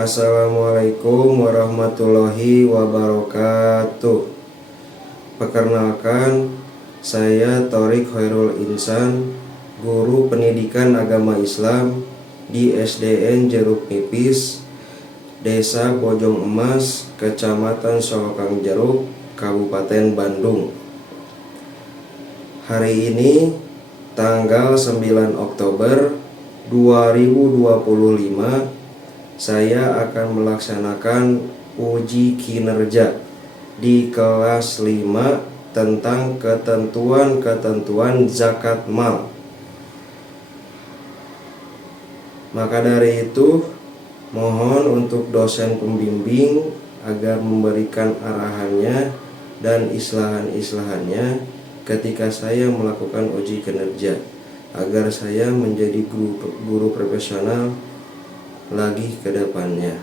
Assalamualaikum warahmatullahi wabarakatuh. Perkenalkan, saya Thorik Khairul Insan, guru pendidikan agama Islam di SDN Jeruk Nipis, Desa Bojong Emas, Kecamatan Solokan Jeruk, Kabupaten Bandung. Hari ini tanggal 9 Oktober 2025, saya akan melaksanakan uji kinerja di kelas 5 tentang ketentuan-ketentuan zakat mal. Maka dari itu, mohon untuk dosen pembimbing agar memberikan arahannya dan islahan-islahannya ketika saya melakukan uji kinerja, agar saya menjadi guru profesional lagi ke depannya.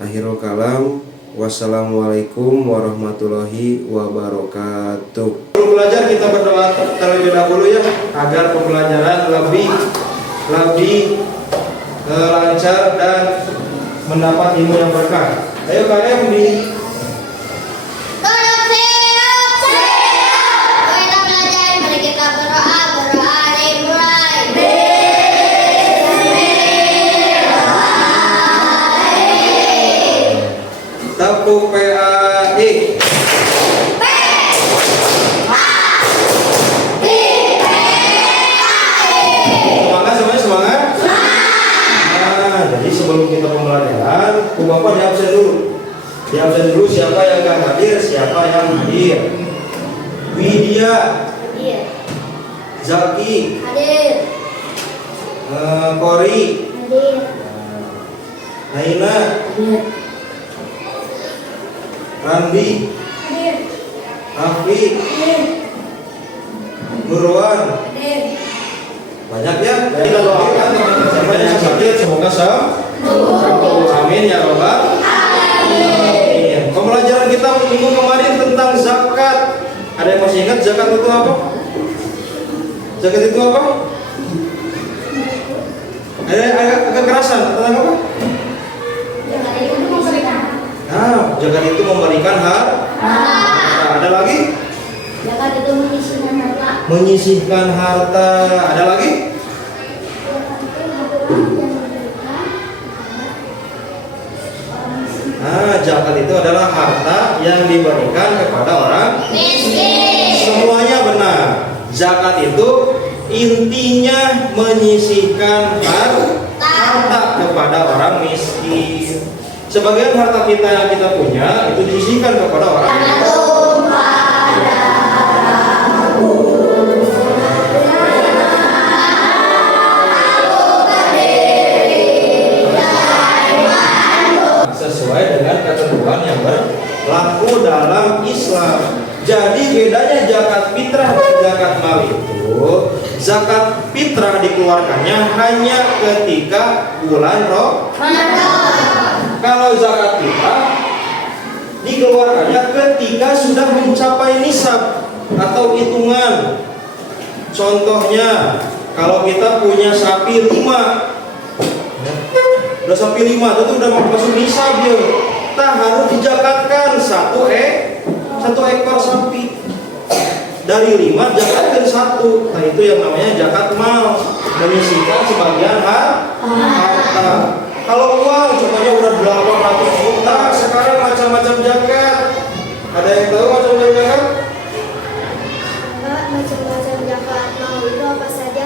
Akhirul kalam, wassalamualaikum warahmatullahi wabarakatuh. Sebelum belajar kita berdoa terlebih dahulu ya, agar pembelajaran lebih lancar dan mendapat ilmu yang berkah. Ayo kalian tepuk PAI. Semangat, semangat. Nah, jadi sebelum kita pembelajaran, Bapak di absen dulu. Di absen dulu siapa yang gak hadir, siapa yang hadir. Widya, Zaki, hadir. Kori, Hadir. Naina, Hadir. Randi, Hadir. Afi, Hadir. Nurwan. Hadir. Banyak ya. Kita doakan teman-teman siapa yang sakit semoga sembuh. Amin ya robbal alamin. Pembelajaran kita minggu kemarin tentang zakat. Ada yang masih ingat zakat itu apa? Zakat itu apa? Ada agak kerasan tentang apa? Zakat itu memberikan. Nah, zakat itu memberikan harta. Ada lagi? Zakat itu menyisihkan harta. Menyisihkan harta. Ada lagi? Zakat itu adalah harta yang diberikan kepada orang miskin. Semuanya benar. Zakat itu intinya menyisihkan harta kepada orang miskin. Sebagian harta kita yang kita punya itu disisihkan kepada orang miskin. Sesuai dengan ketentuan yang berlaku dalam Islam. Jadi bedanya zakat fitrah dan zakat mal itu, zakat fitrah dikeluarkannya hanya ketika bulan Ramadan. Kalau zakat fitrah dikeluarkannya ketika sudah mencapai nisab atau hitungan. Contohnya, kalau kita punya sapi 5, udah sapi 5 itu udah masuk nisab ya. Kita harus dizakatkan satu ekor sapi. Dari 5 zakatkan 1. Nah, itu yang namanya zakat mal, menyisihkan sebagian harta. Kalau uang contohnya udah 800 juta, sekarang macam-macam zakat. Ada yang tahu macam-macam zakat? Macam-macam zakat mal itu apa saja?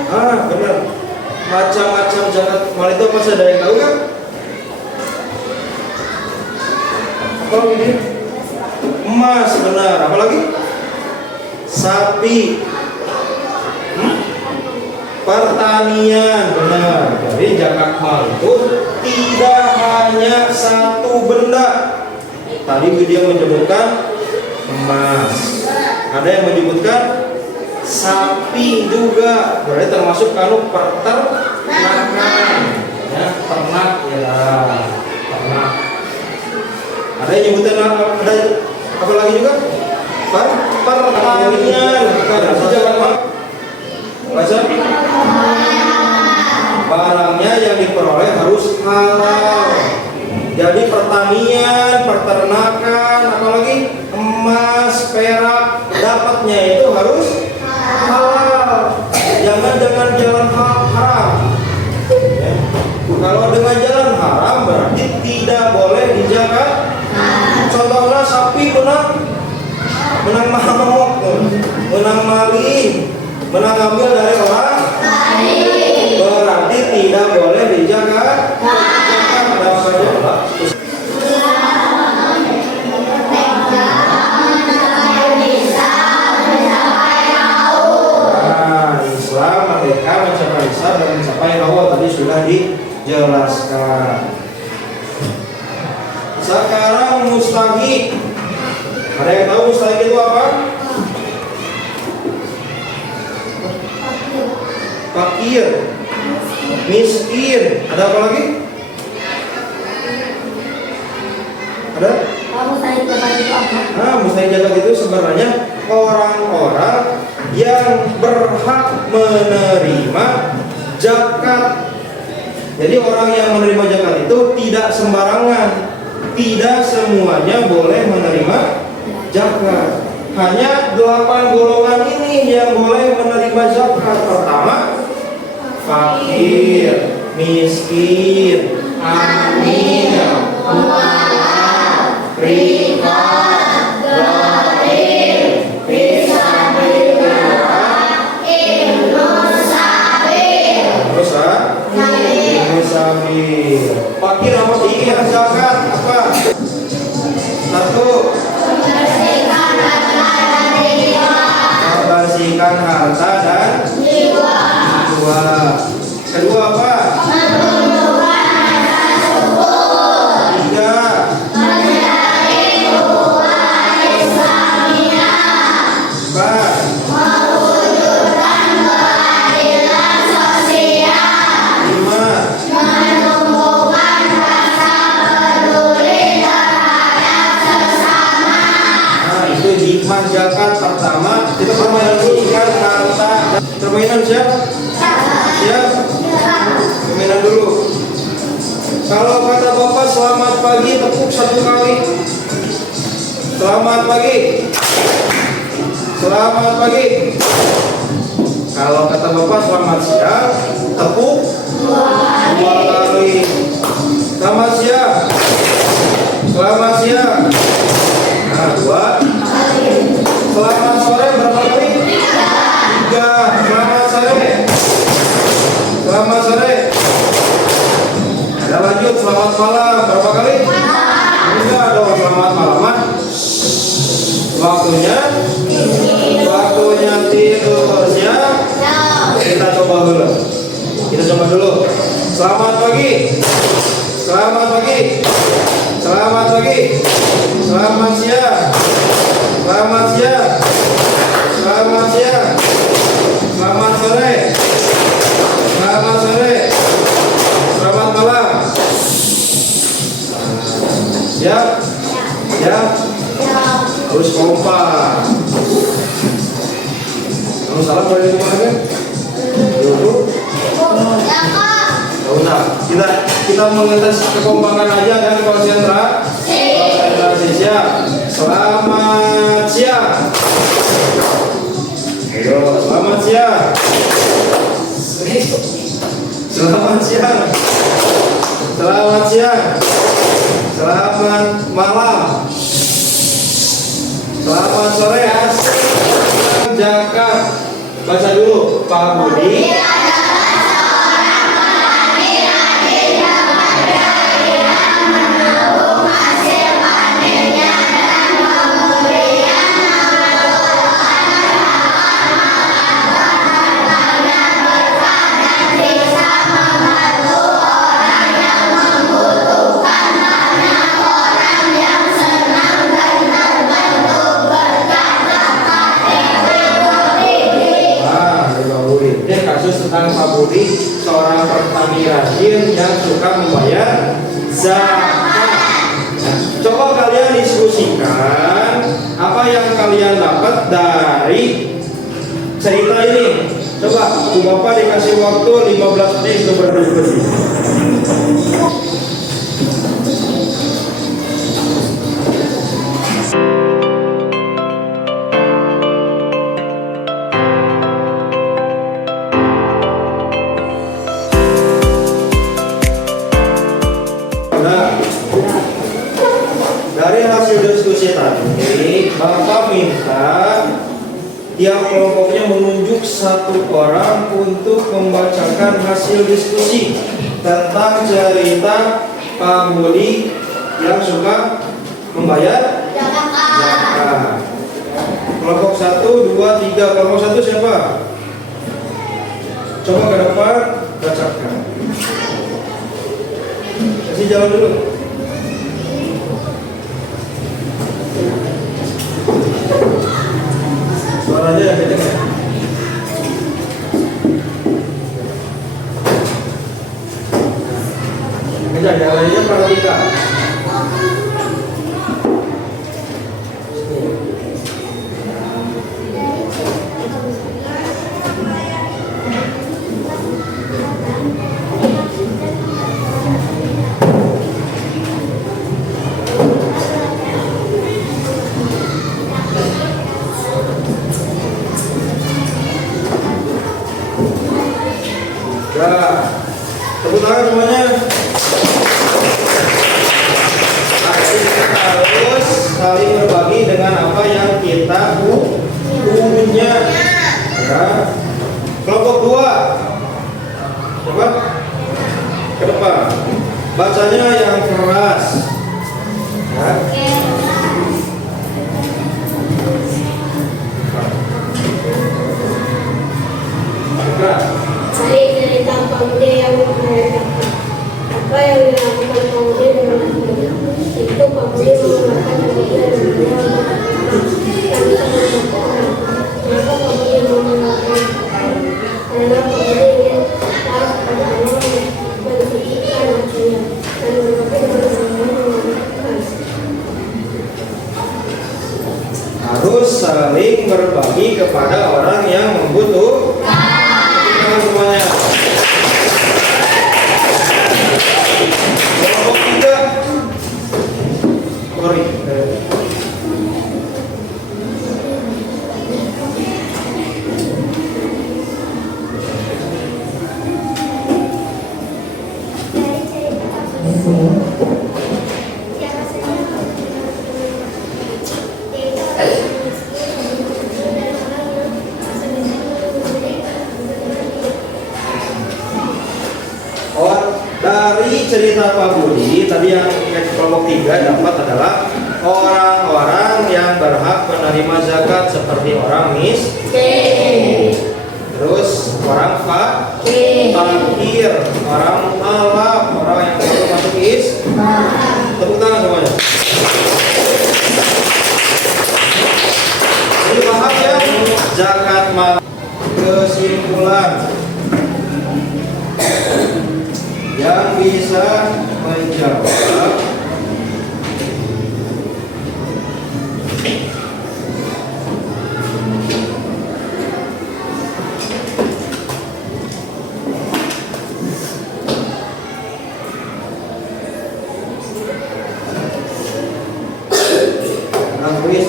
Benar. Macam-macam zakat mal itu apa saja, ada yang tahu kan? Kalau ini emas, benar. Apalagi? Sapi. Pertanian, benar. Jadi zakat mal itu tidak hanya satu benda. Tadi dia menyebutkan emas. Ada yang menyebutkan sapi juga. Berarti termasuk kalau peternakan. Ya, ternak ya. Ternak. Ada yang nyebutin ada apa lagi juga? Pertanian. Baca. Barangnya yang diperoleh harus halal. Jadi pertanian, peternakan, apalagi emas, perak, dapatnya itu harus halal. Jangan dengan jalan haram. Ya. Kalau dengan jalan haram berarti tidak boleh dizakat. Contohnya sapi menang mamok, menang maling, menang ambil dari orang, berarti tidak boleh dizakat. Islam mereka mencapai Islam dan mencapai Allah tadi sudah dijelaskan. Sekarang mustahik. Ada yang tahu mustahik itu apa? Fakir, miskin. Ada apa lagi? Ada? Mustahik zakat itu sebenarnya orang-orang yang berhak menerima zakat. Jadi orang yang menerima zakat itu tidak sembarangan. Tidak semuanya boleh menerima zakat. Hanya 8 golongan ini yang boleh menerima zakat. Pertama, fakir, miskin, amil, mu'alaf, riqab, gharib, fisabilillah, ibnu sabil. Terus ibnu sabil. Fakir apa sih yang zakat? Apa? Satu, membersihkan harta dan jiwa. Kedua apa? Menumbuhkan rasa syukur. Tiga, mencari hubungan Islamiyah. Empat, mewujudkan keadilan sosial. Lima, menumbuhkan rasa peduli terhadap sesama. Nah, itu hikmah zakat pertama. Kita membersihkan harta. Permainan siap? Siap? Permainan dulu. Kalau kata Bapak selamat pagi, tepuk 1 kali. Selamat pagi. Selamat pagi. Kalau kata Bapak selamat siang, tepuk 2 kali. Selamat siang. Selamat siang. Nah, 2. Selamat sore berapa kali? 3. Selamat sore. Selamat sore. Ada lanjut selamat malam berapa kali? Enggak dong, selamat malam. Waktunya tidur siap. Kita coba dulu. Selamat pagi. Selamat pagi. Selamat pagi. Selamat siang. Selamat siang. Selamat siang. Selamat sore. Selamat sore. Selamat malam. Siap? Siap? Harus kompak. Kamu salah boleh dimana? Dulu. Gak usah. Kita mengetes kekompakan aja dan konsentrasi. Siap. Selamat siang. Ayo, selamat siang. Selamat siang. Selamat siang. Selamat malam. Selamat sore. Zakat. Baca dulu Pak Budi. Tentang Pak Budi, seorang petani rajin yang suka membayar zakat. Nah, coba kalian diskusikan apa yang kalian dapat dari cerita ini. Coba, Bu Bapak dikasih waktu 15 menit untuk berdiskusi. Dari hasil diskusi tadi, Bapak minta tiap kelompoknya menunjuk satu orang untuk membacakan hasil diskusi tentang cerita Pak Budi yang suka membayar zakat. Kelompok 1, 2, 3. Kelompok 1 siapa? Coba ke depan, bacakan. Kasih jalan dulu. Suaranya yang kenceng ya? Kenceng ya, lainnya perhatikan. Ya, tepuk tangan semuanya. Kita harus saling berbagi dengan apa yang kita punya. Ya. Kelompok 2. Coba ke depan. Bacanya yang keras. Ya. Keras. Hari cerita pemuda yang mengajarkan apa yang dilakukan pemuda dengan pemuda itu pemuda menggunakan media dan media yang bisa membantu orang. Kenapa pemuda menggunakan? Karena pemuda ingin tahu pada Allah mensucikan hatinya dan berbagi dengan orang menggunakan. Harus saling berbagi kepada orang yang membutuhkan. Semuanya. Kelompok 3. Sorry. Dari cerita Pak Budi tadi yang kelompok 3 dapat adalah orang-orang yang berhak menerima zakat seperti orang miskin, terus orang fakir, orang talak, orang yang baru masuk Islam. Tepuk tangan semuanya. Ini paham ya zakat mal. Kesimpulan yang bisa menjawab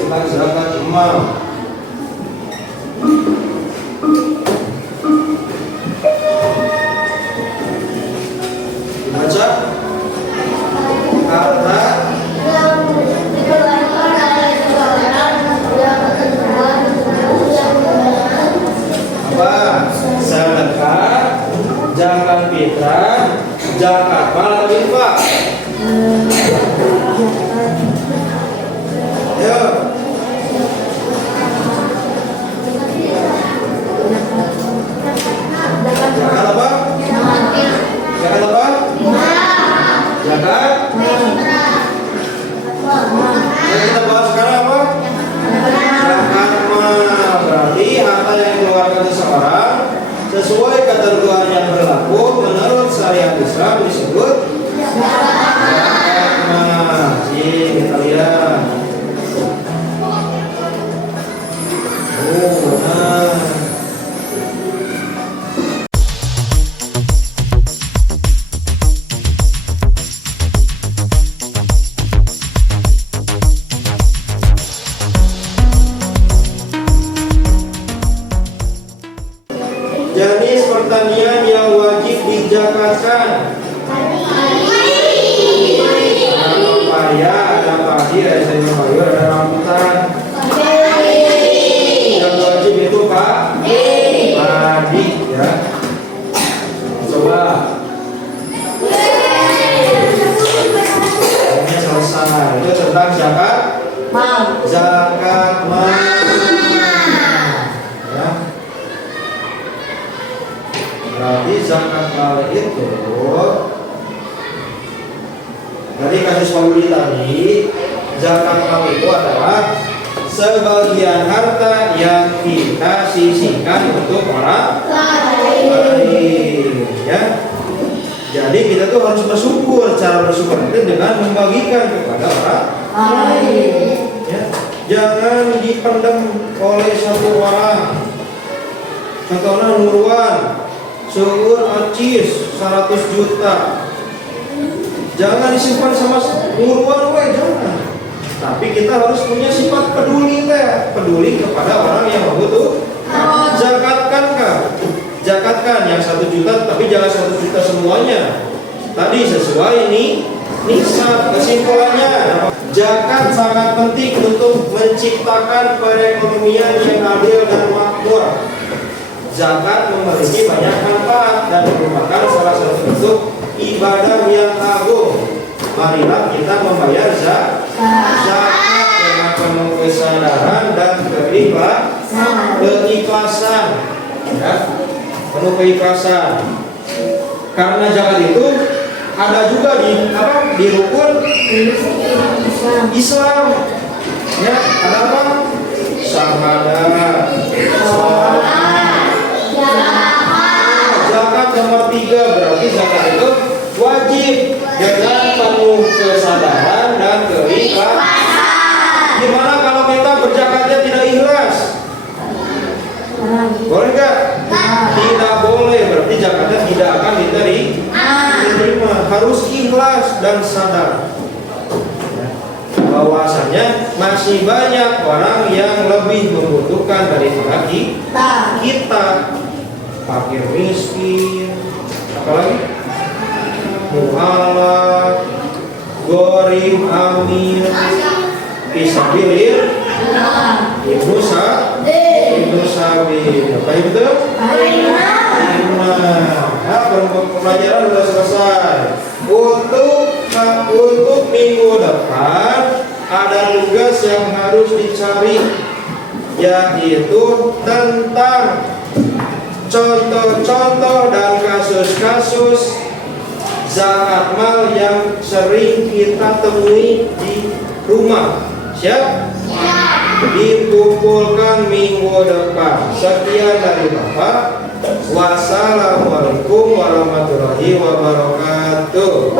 tentang zakat mal. Baca kata apa? Sedekah, zakat fitrah, zakat mal atau infak? Ayo. tadi ada sayur mayur, ada rambutan. Yang wajib itu padi ya. Coba. Ini selesai. Itu tentang zakat mal. Ya. Berarti zakat mal itu dari kasus Pauli tadi, zakat mal itu adalah sebagian harta yang kita sisihkan untuk orang lain, ya. Jadi kita tuh harus bersyukur. Cara bersyukur itu dengan membagikan kepada orang lain, ya. Jangan dipendam oleh satu orang. Contohnya Nurwan, seueur acis 100 juta. Jangan disimpan sama Nurwan, jangan. Tapi kita harus punya sifat peduli, peduli kepada orang yang membutuh. Zakatkan yang 1 juta, tapi jangan 1 juta semuanya. Tadi sesuai ini nisab. Kesimpulannya, zakat sangat penting untuk menciptakan perekonomian yang adil dan makmur. Zakat memiliki banyak manfaat dan merupakan salah satu bentuk ibadah yang agung. Marilah kita membayar zakat dengan penuh kesadaran dan keikhlasan, ya, penuh keikhlasan. Karena zakat itu ada juga di rukun Islam, ya. Ada apa? Syahadat, zakat nomor 3. Berarti zakat itu wajib dengan penuh kesadaran dan keikhlasan. Gimana kalau kita berzakatnya tidak ikhlas? Boleh nggak? Tidak boleh. Berarti zakatnya tidak akan diterima. Harus ikhlas dan sadar bahwasanya masih banyak orang yang lebih membutuhkan daripada kita. Fakir miskin, apalagi mu'alaf, gorim, amil, fisabilillah, ibnu sabil. Apa itu? Nah, pelajaran sudah selesai. Untuk minggu depan ada tugas yang harus dicari, yaitu tentang contoh-contoh dan kasus-kasus zakat mal yang sering kita temui di rumah. Siap? Dikumpulkan minggu depan. Sekian dari Bapak. Wassalamualaikum warahmatullahi wabarakatuh.